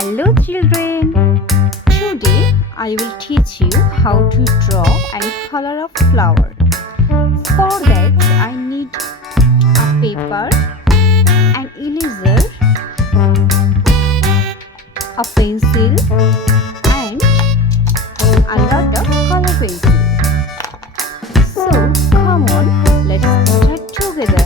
Hello children! Today I will teach you how to draw and color a flower. For that I need a paper, an eraser, a pencil and a lot of color pencil. So come on, let's start together.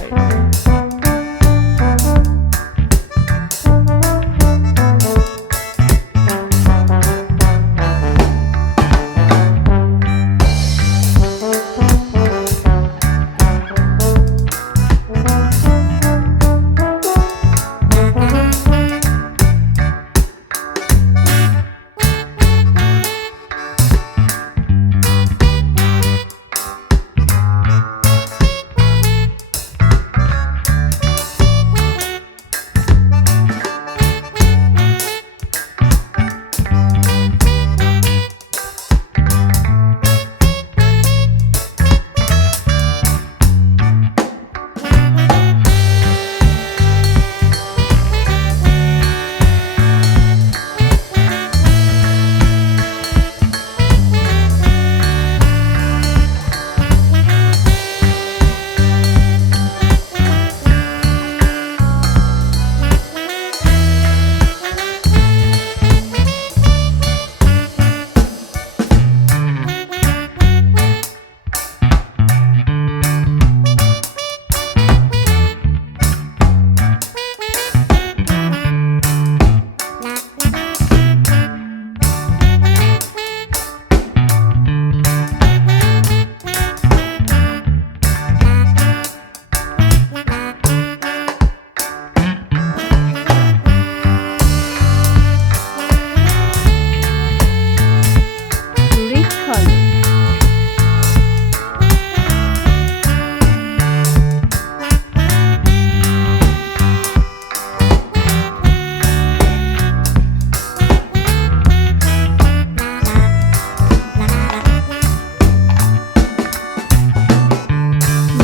Red color.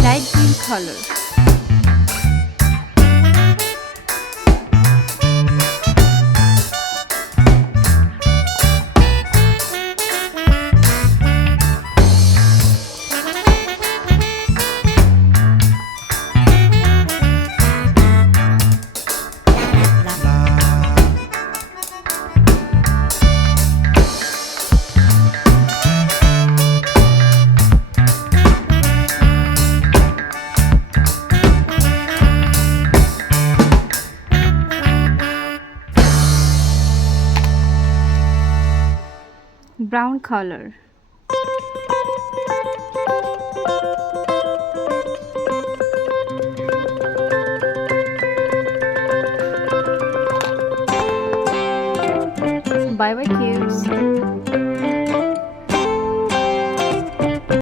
Light green color. Brown color. Bye bye kids.